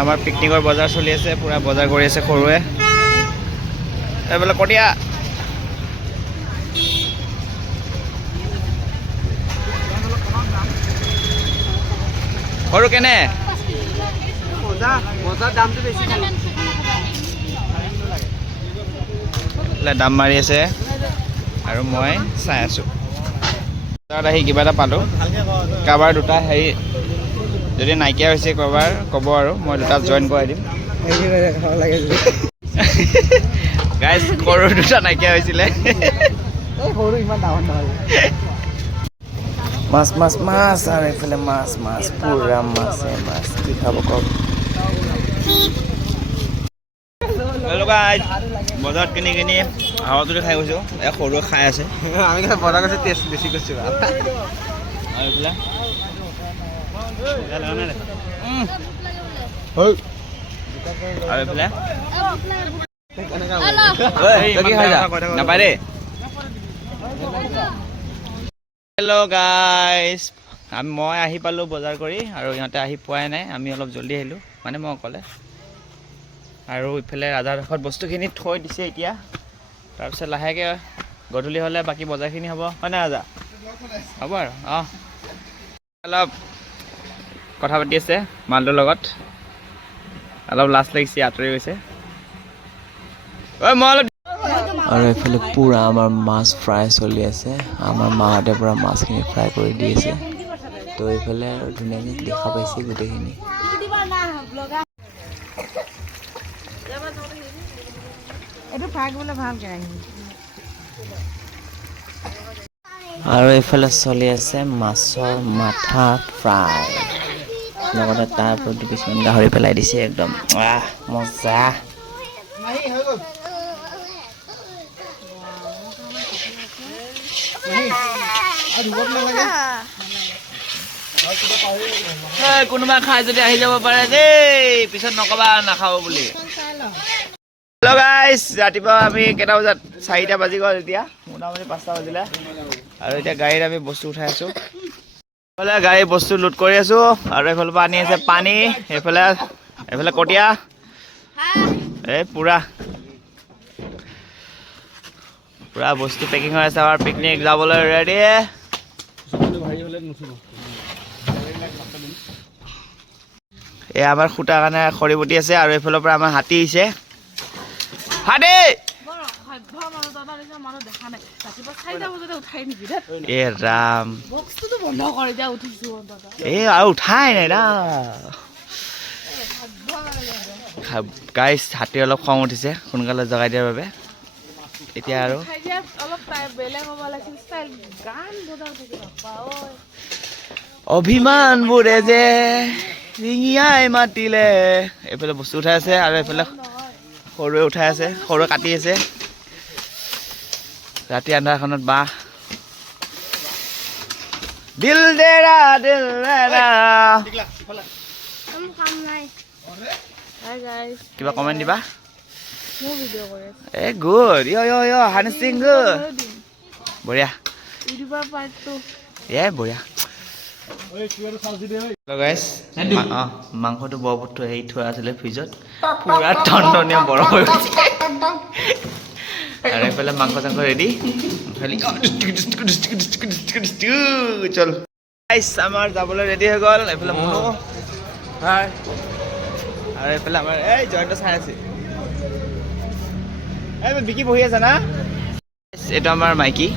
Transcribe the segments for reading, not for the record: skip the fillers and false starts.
আমাৰ পিকনিকৰ বজাৰ চলি আছে, পুৰা বজাৰ কৰি আছে সৰুৱে। এইফালে কটীয়া সৰু কেনে দাম মাৰি আছে আৰু মই চাই আছোঁ। তাত আহি কিবা এটা পালোঁ, কাৰোবাৰ দুটা হেৰি যদি নাইকিয়া হৈছে কাৰোবাৰ ক'ব আৰু মই দুটা জইন কৰাই দিম। গাইজ সৰু দুটা নাইকিয়া হৈছিলে। মাছ মাছ মাছ আৰু এইফালে মাছ মাছ পুৰা মাছে মাছ কি খাব কওক। বজাৰত কিনি কিনি হাৱাটোতে খাই গৈছোঁ, এই সৰুৱে খাই আছে। আমি বজাৰ কৰিছোঁ টেষ্ট বেছি কৰিছোঁ আৰু এইফালে নাপায় দেই। হেল্ল' গাইজ, মই আহি পালোঁ বজাৰ কৰি আৰু ইহঁতে আহি পোৱাই নাই। আমি অলপ জল্দি আহিলোঁ, মানে মই অকলে। আৰু ইফালে ৰাজাৰডোখৰত বস্তুখিনি থৈ দিছে এতিয়া। তাৰপিছত লাহেকৈ গধূলি হ'লে বাকী বজাৰখিনি হ'ব, হয় নাই ৰাজা? হ'ব আৰু অলপ কথা পাতি আছে মালটোৰ লগত, অলপ লাজ লাগিছে, আঁতৰি গৈছে। মই অলপ আৰু এইফালে পুৰা আমাৰ মাছ ফ্ৰাই চলি আছে। আমাৰ মাহঁতে পুৰা মাছখিনি ফ্ৰাই কৰি দি আছে। তো এইফালে আৰু ধুনীয়াকৈ দেখা পাইছে গোটেইখিনি। আৰু এইফালে চলি আছে মাছৰ মাথা ফ্ৰাই, লগতে তাৰ ওপৰত কিছুমান গাহৰি পেলাই দিছে, একদম মজা। কোনোবা খাই যদি আহি যাব পাৰে দেই, পিছত নকবা নাখাব বুলি। হেল্ল' গাইজ, ৰাতিপুৱা আমি কেইটা বজাত 4টা বাজি গ'ল, এতিয়া মোটামুটি 5টা বাজিলে। আৰু এতিয়া গাড়ীত আমি বস্তু উঠাই আছোঁ। এইফালে গাড়ী বস্তু লোড কৰি আছোঁ আৰু এইফালৰ পৰা আনি আছে পানী। এইফালে কটীয়া এই পুৰা বস্তু পেকিং হৈ আছে। আমাৰ পিকনিক যাবলৈ ৰেডি। এই আমাৰ খুটাৰ কাৰণে খৰি বটি আছে আৰু এইফালৰ পৰা আমাৰ হাতী আহিছে। হাতী এ ৰাম, এই আৰু উঠাই নাই না গাইজ। হাতী অলপ খং উঠিছে সোনকালে জগাই দিয়াৰ বাবে। এতিয়া আৰু অভিমান বোৰে যে ৰিঙিয়াই মাতিলে। এইফালে বস্তু উঠাই আছে আৰু এইফালে সৰুৱে উঠাই আছে, সৰুৱে কাটি আছে। ৰাতি আন্ধাৰখনত বাঁহ দিল দেৰা দিল দেৰা। কিবা কমেণ্ট দিবা। A good, Honey Singh good, বঢ়িয়া বঢ়িয়া। মাংসটো বহুত হেৰি থোৱা আছিলে ফ্ৰিজত, পুৰা টনটনীয়া বৰফ হৈ গৈছে। আৰু এইফালে মাংস চাংস ৰেডি। চল আমাৰ যাবলৈ ৰেডি হৈ গ'ল। এইফালে মুনু আৰু এইফালে আমাৰ এই জয়ন্ত চাই আছে। এই বিকি বহি আছে না। এইটো আমাৰ মাইকী,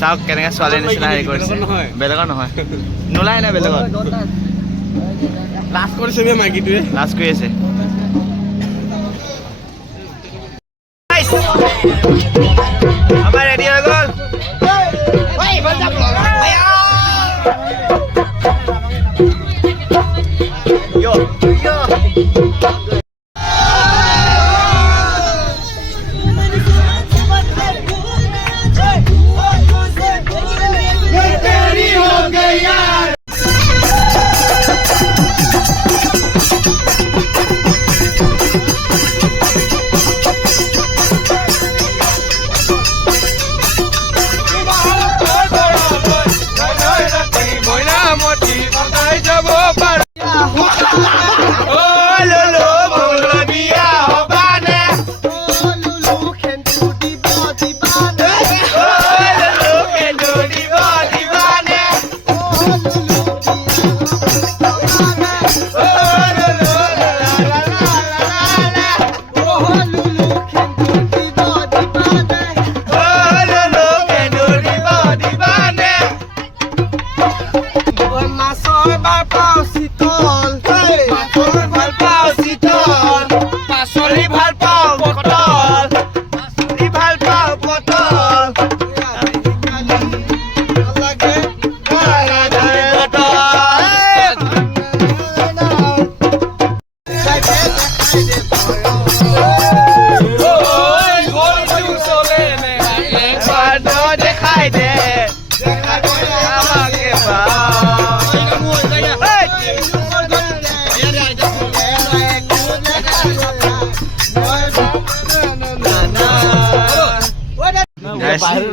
চাওক কেনেকৈ ছোৱালীৰ নিচিনা হেৰি কৰিছে। বেলেগৰ নহয়, নোলাই নাই বেলেগত। লাজ কৰিছে মাইকীটোৱে, লাজ কৰি আছে। আমাৰ ৰেডি হৈ গ'ল।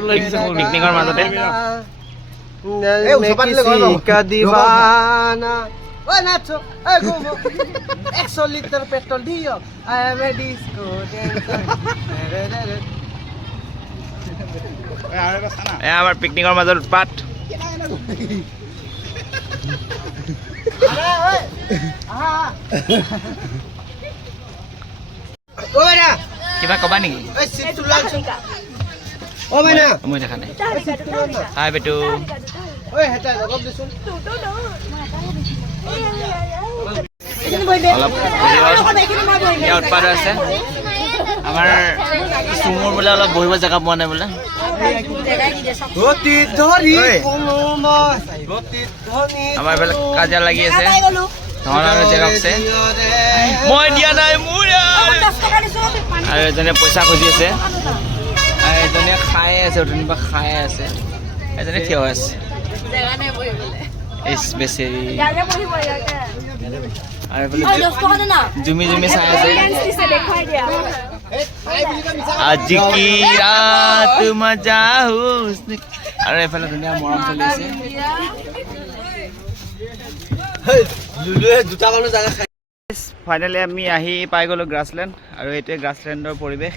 পিকনিকৰ মাজতে Oye, Nacho, ¿cómo? 100 litros de petrol, tío. I am a disco dancer. আমাৰ পিকনিকৰ মাজত উৎপাত কিবা কবা নেকি মই দেখা নাই হাই বেটু অলপ উৎপাদ আছে আমাৰ চুমুৰ বোলে অলপ বহিব জেগা পোৱা নাই বোলে আমাৰ এইফালে কাজিয়া লাগি আছে ধৰণৰ জেগা আছে মই দিয়া নাই মোৰ আৰু এজনে পইচা খুজি আছে আৰু এজনে খাই আছে উঠনিৰ পৰা খাই আছে এজনে থিয় হৈ আছে বেচেৰি আৰু এইফালে জুমি জুমি চাই আছে আজি কি ৰাত মজা আৰু এইফালে ধুনীয়া মৰম চলি আছে ফাইনেলি আমি আহি পাই গ'লোঁ গ্ৰাছলেণ্ড আৰু এইটোৱে গ্ৰাছলেণ্ডৰ পৰিৱেশ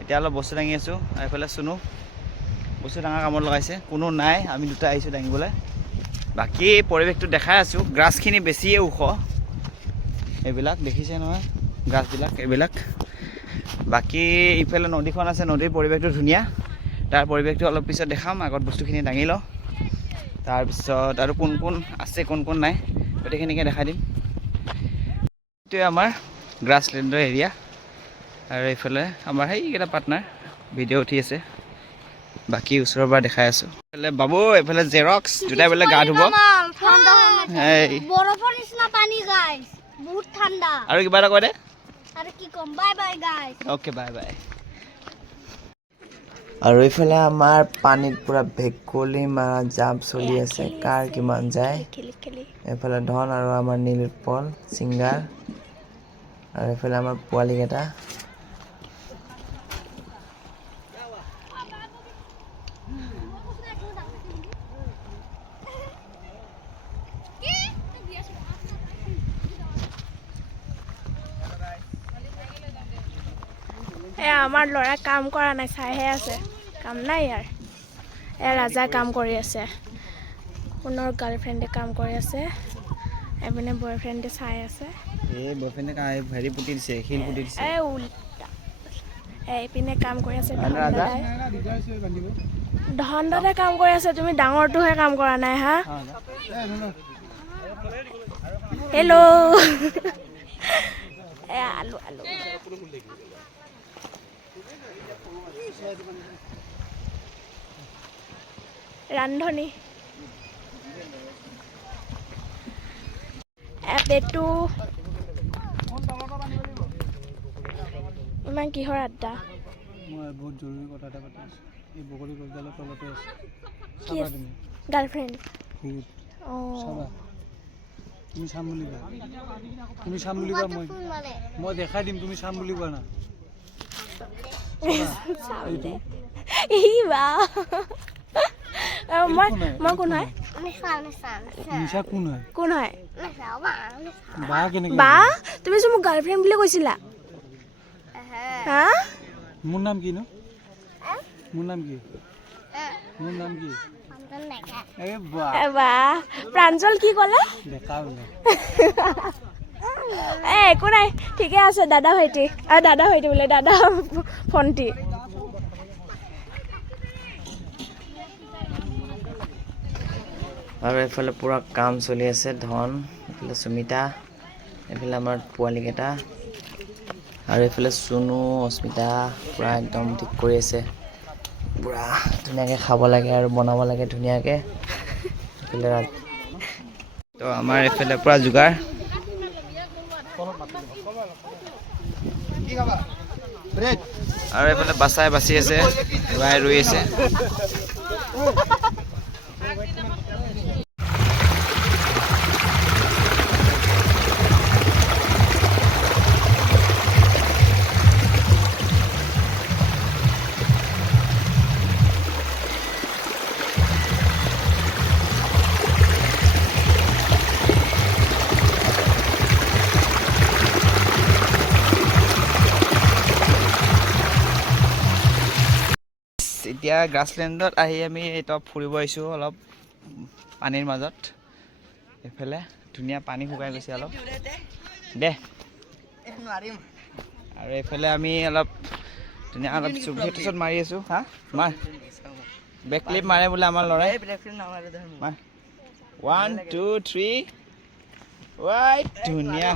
এতিয়া অলপ বস্তু দাঙি আছোঁ আৰু এইফালে চুনো বস্তু ডাঙৰ কামত লগাইছে কোনো নাই আমি দুটা আহিছোঁ দাঙিবলৈ বাকী পৰিৱেশটো দেখাই আছোঁ গ্ৰাছখিনি বেছিয়ে ওখ এইবিলাক দেখিছে নহয় গ্ৰাছবিলাক এইবিলাক বাকী ইফালে নদীখন আছে নদীৰ পৰিৱেশটো ধুনীয়া তাৰ পৰিৱেশটো অলপ পিছত দেখাম আগত বস্তুখিনি দাঙি লওঁ তাৰপিছত আৰু কোন কোন আছে কোন কোন নাই গোটেইখিনিকে দেখাই দিম এইটোৱে আমাৰ গ্ৰাছলেণ্ডৰ এৰিয়া আৰু এইফালে আমাৰ সেইকেইটা পাৰ্টনাৰ ভিডিঅ' উঠি আছে বাকী ওচৰৰ পৰা দেখাই আছোঁ এইফালে বাবু এইফালে জেৰক্স দুটাই বোলে গা ধুব বৰফৰ নিচিনা পানী গাইছ বহুত ঠাণ্ডা আৰু কিবা এটা কৈ দে আৰু কি কম বাই বাই গাইছ অ'কে বাই বাই আৰু এইফালে আমাৰ পানীত পুৰা ভেকুলী মাৰা জাম্প চলি আছে কাৰ কিমান যায় এইফালে ধন আৰু আমাৰ নীলপল ছিংগাৰ আৰু এইফালে আমাৰ পোৱালীকেইটা আমাৰ ল'ৰা কাম কৰা নাই চাইহে আছে কাম নাই ইয়াৰ ৰাজা কাম কৰি আছে পুনৰ গাৰ্লফ্ৰেণ্ডে কাম কৰি আছে এপিনে বয়ফ্ৰেণ্ডে চাই আছে এই বয়ফ্ৰেণ্ডে হেৰি পুতি দিছে শিল পুতি দিছে উল্টা এইপিনে কাম কৰি আছে ৰাজা ধন দাদাই কাম কৰি আছে তুমি ডাঙৰটোহে কাম কৰা নাই হা হেল্ল' আলু আলু ৰান্ধনি এপেটো ইমান কিহৰ আড্ডা মই বহুত জৰুৰী কথা এটা পাতি আছোঁ এই বগৰী গছডালৰ তলতে আছে কি গাৰ্লফ্ৰেণ্ড চাবা তুমি চাম বুলি কোৱা তুমি চাম বুলি কোৱা মই দেখাই দিম তুমি চাম বুলি কোৱা না মই কোন হয় নিশা কোন হয় কোন হয় বা কেনেকৈ বা তুমি যে মোক গাৰ্লফ্ৰেণ্ড বুলি কৈছিলা হা মোৰ নাম কি নো মোৰ নাম কি মোৰ নাম কি বা প্ৰাঞ্জল কি ক'লে দেখা বোলে একো নাই ঠিকে আছে দাদা ভাইটি বোলে দাদা ভণ্টি আৰু এইফালে পুৰা কাম চলি আছে ধন এইফালে সুমিতা এইফালে আমাৰ পোৱালীকেইটা আৰু এইফালে চুনু অস্মিতা পুৰা একদম ঠিক কৰি আছে পুৰা ধুনীয়াকৈ খাব লাগে আৰু বনাব লাগে ধুনীয়াকৈ এইফালে তো আমাৰ এইফালে পুৰা যোগাৰ আৰু এইফালে বাচাই বাচি আছে ৰুৱাই ৰুই আছে এতিয়া গ্ৰাছলেণ্ডত আহি আমি এতিয়া ফুৰিব আহিছোঁ অলপ পানীৰ মাজত। এইফালে ধুনীয়া পানী শুকাই গৈছে অলপ দে। আৰু এইফালে আমি অলপ ধুনীয়া অলপ চুট মাৰি আছোঁ। হা মাৰ বেক ক্লিপ মাৰে বোলে আমাৰ ল'ৰাই। 1 2 3 ৱাই ধুনীয়া।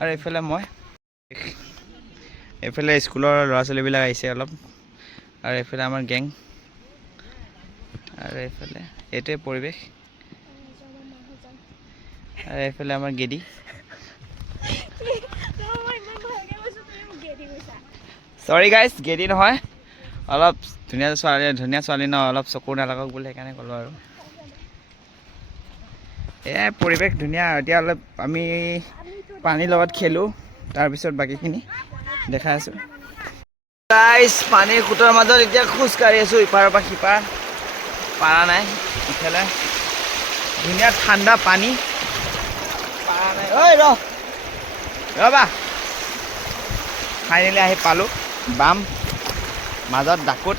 আৰু এইফালে মই এইফালে স্কুলৰ ল'ৰা ছোৱালীবিলাক আহিছে অলপ। আৰু এইফালে আমাৰ গেং। আৰু এইফালে এইটোৱে পৰিৱেশ। আৰু এইফালে আমাৰ গেদি। চৰি গাইজ, গেদি নহয়, অলপ ধুনীয়া ছোৱালী ন, অলপ চকুৰ নালাগক বুলি সেইকাৰণে ক'লোঁ আৰু। এয়াই পৰিৱেশ ধুনীয়া। এতিয়া অলপ আমি পানীৰ লগত খেলোঁ, তাৰপিছত বাকীখিনি দেখাই আছোঁ। গাইজ পানীৰ সোঁতৰ মাজত এতিয়া খোজ কাঢ়ি আছোঁ ইপাৰৰ পৰা সিপাৰ। পাৰা নাই। ইফালে ধুনীয়া ঠাণ্ডা পানী। পাৰা নাই। ঐ ৰ'বা। ফাইনেলি আহি পালোঁ বাম মাজত ডাকুত।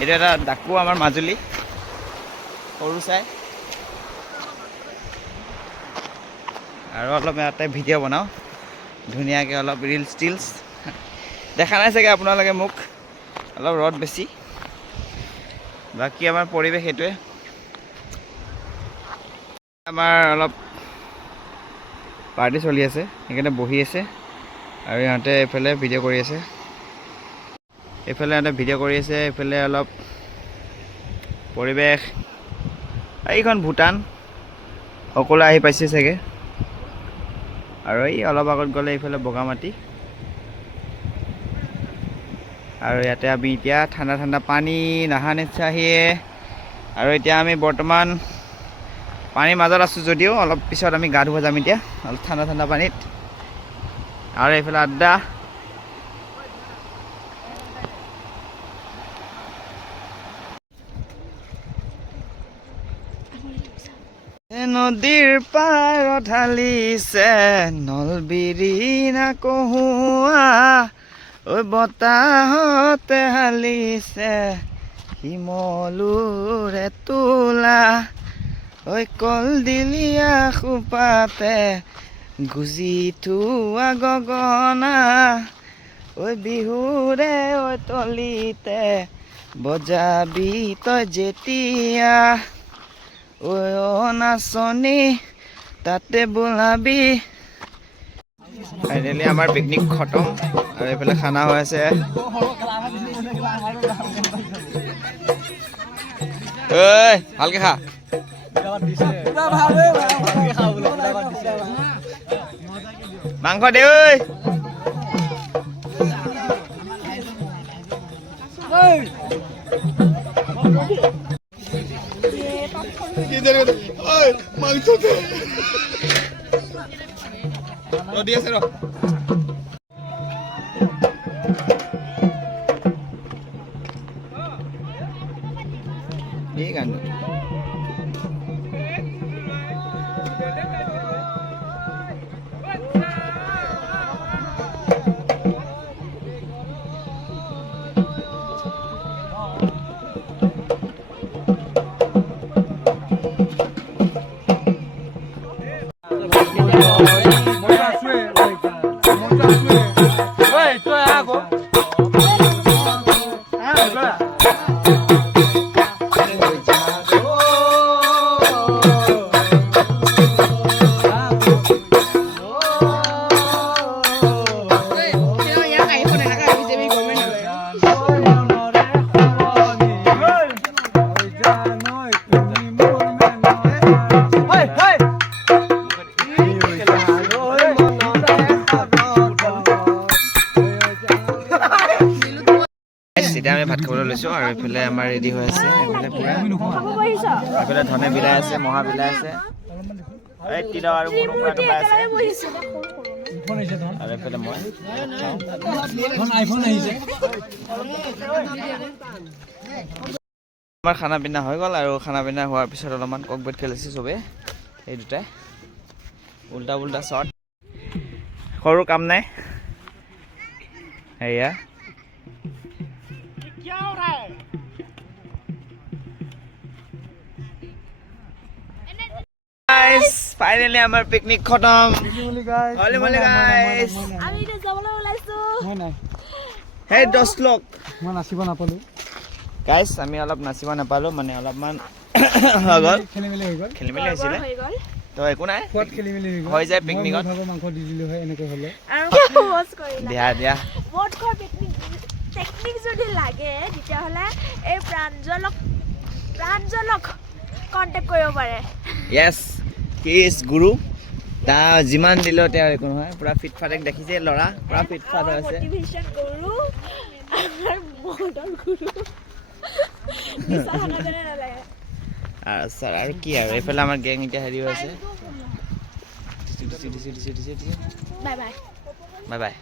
এইটো এটা ডাকু আমাৰ মাজুলী সৰু চাই। আৰু অলপ ইয়াতে ভিডিঅ' বনাওঁ ধুনীয়াকৈ, অলপ ৰিলচ টিলচ। দেখা নাই চাগে আপোনালোকে মোক, অলপ ৰ'দ বেছি। বাকী আমাৰ পৰিৱেশ সেইটোৱে। আমাৰ অলপ পাৰ্টি চলি আছে, সেইকাৰণে বহি আছে। আৰু ইহঁতে এইফালে ভিডিঅ' কৰি আছে। এইফালে অলপ পৰিৱেশ। এইখন ভূটান, সকলো আহি পাইছে চাগে। আৰু এই অলপ আগত গ'লে এইফালে বগামাটি। আৰু ইয়াতে আমি এতিয়া ঠাণ্ডা ঠাণ্ডা পানী নাহা নিচাহিয়ে। আৰু এতিয়া আমি বৰ্তমান পানীৰ মাজত আছোঁ যদিও অলপ পিছত আমি গা ধুব যাম এতিয়া অলপ ঠাণ্ডা ঠাণ্ডা পানীত। আৰু এইফালে আড্ডা। নদীৰ পাৰত ঢালিছে নলবিৰিণা কহুৱা, ঐ বতাহতে হালিছে শিমলুৰে তোলা, ঐ কলদিলীয়া খোপাতে গুজি থোৱা গগনা, ঐ বিহুৰে ঐ তলিতে বজাবি তই যেতিয়া, ঐ নাচনী তাতে বোলাবি। ফাইনেলি আমাৰ পিকনিক খতম। আৰু এইফালে খানা হৈ আছে। ঐ ভালকে খা। মাংস দে ঐ। মাংস দে। দি আছে ৰ। ঠিক আছে। এতিয়া আমি ভাত খাবলৈ লৈছোঁ। আৰু এইফালে আমাৰ ৰেডি হৈ আছে। এইফালে ধনে বিলাই আছে, মহা বিলাই আছে, আৰু মনোপুৰাটো পাই আছে। আৰু এইফালে মই আমাৰ খানা পিনা হৈ গ'ল। আৰু খানা পিনা হোৱাৰ পিছত অলপমান কক বেট খেলিছে চবেই। এই দুটাই উল্টা উল্টা শ্বট, সৰু কাম নাই। সেয়া গাইস ফাইনালি আমাৰ পিকনিক খতম বুলি গাইছ হলি মলি গাইস আমি এতিয়া যাবলৈ ওলাইছো মই নাই হে 10 লোক মই নাচিব নাপালো গাইস আমি অলপ নাচিব নাপালো মানে অলপমান হৈ গ'ল খেলি মেলি হৈ গ'ল খেলিমেলি হৈছিলে হৈ গ'ল তো একো নাই খোৱাত খেলি মেলি হৈ গ'ল হৈ যায় পিকনিকত ভাগৰ মাংস দি দিলো হয় এনেকৈ হ'লে আৰু পোজ কৰিলা দিয়া দিয়া বহুত খোৱা টেকনিক যদি লাগে তেতিয়াহ'লে এই প্ৰাঞ্জলক কণ্টেক্ট কৰিব পাৰে য়েছ হি ইজ গুৰু তা যিমান দিলেও তেওঁ একো নহয় পুৰা ফিট ফাটেক দেখিছে ল'ৰা পুৰা ফিট ফাট হৈ আছে মটিভেশ্যন গুৰু আমাৰ মডল গুৰু নিচাহানা যেনে নালাগে আৰু স্যাৰ আৰু কি আৰু এইফালে আমাৰ গেং এতিয়া হেৰি হৈ আছে বাই বাই বাই বাই